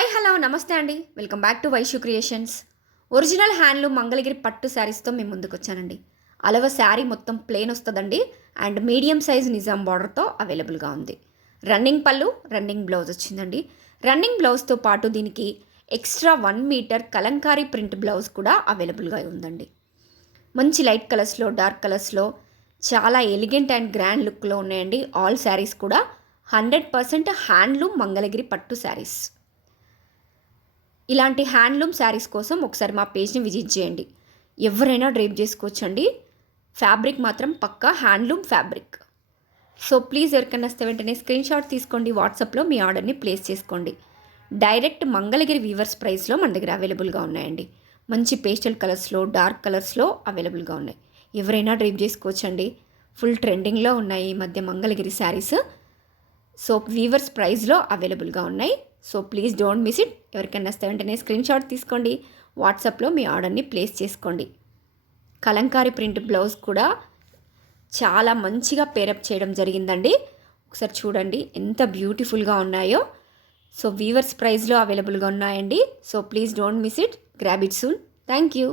Hi hello నమస్తే అండి. Welcome back to Vaishu creations. Original handloom Mangalagiri పట్టు శారీస్తో మేము ముందుకు వచ్చానండి. అలవ శారీ మొత్తం ప్లెయిన్ వస్తుందండి అండ్ మీడియం సైజ్ నిజాం బార్డర్తో అవైలబుల్గా ఉంది. రన్నింగ్ పళ్ళు, రన్నింగ్ బ్లౌజ్ వచ్చిందండి. రన్నింగ్ బ్లౌజ్తో పాటు దీనికి extra 1 metre kalamkari print blouse కూడా అవైలబుల్గా ఉందండి. మంచి లైట్ కలర్స్లో, డార్క్ కలర్స్లో చాలా ఎలిగెంట్ అండ్ గ్రాండ్ లుక్లో ఉన్నాయండి. ఆల్ శారీస్ కూడా 100% హ్యాండ్లూమ్ మంగళగిరి పట్టు శారీస్. ఇలాంటి హ్యాండ్లూమ్ శారీస్ కోసం ఒకసారి మా పేజ్ని విజిట్ చేయండి. ఎవరైనా డ్రైప్ చేసుకోవచ్చండి. ఫ్యాబ్రిక్ మాత్రం పక్కా హ్యాండ్లూమ్ ఫ్యాబ్రిక్. సో ప్లీజ్ ఎవరికైనా వస్తే వెంటనే స్క్రీన్ షాట్ తీసుకోండి. వాట్సాప్లో మీ ఆర్డర్ని ప్లేస్ చేసుకోండి. డైరెక్ట్ మంగళగిరి వీవర్స్ ప్రైస్లో మన దగ్గర అవైలబుల్గా ఉన్నాయండి. మంచి పేస్టల్ కలర్స్లో, డార్క్ కలర్స్లో అవైలబుల్గా ఉన్నాయి. ఎవరైనా డ్రైప్ చేసుకోవచ్చండి. ఫుల్ ట్రెండింగ్లో ఉన్నాయి ఈ మధ్య మంగళగిరి శారీస్. సో వీవర్స్ ప్రైస్లో అవైలబుల్గా ఉన్నాయి. So please don't miss it. ఎవరికైనా వస్తే వెంటనే స్క్రీన్ షాట్ తీసుకోండి. వాట్సాప్లో మీ ఆర్డర్ని ప్లేస్ చేసుకోండి. కలంకారీ ప్రింట్ బ్లౌజ్ కూడా చాలా మంచిగా పేరప్ చేయడం జరిగిందండి. ఒకసారి చూడండి ఎంత బ్యూటిఫుల్గా ఉన్నాయో. సో వీవర్స్ ప్రైస్లో అవైలబుల్గా ఉన్నాయండి. So please don't miss it. Grab it soon. Thank you.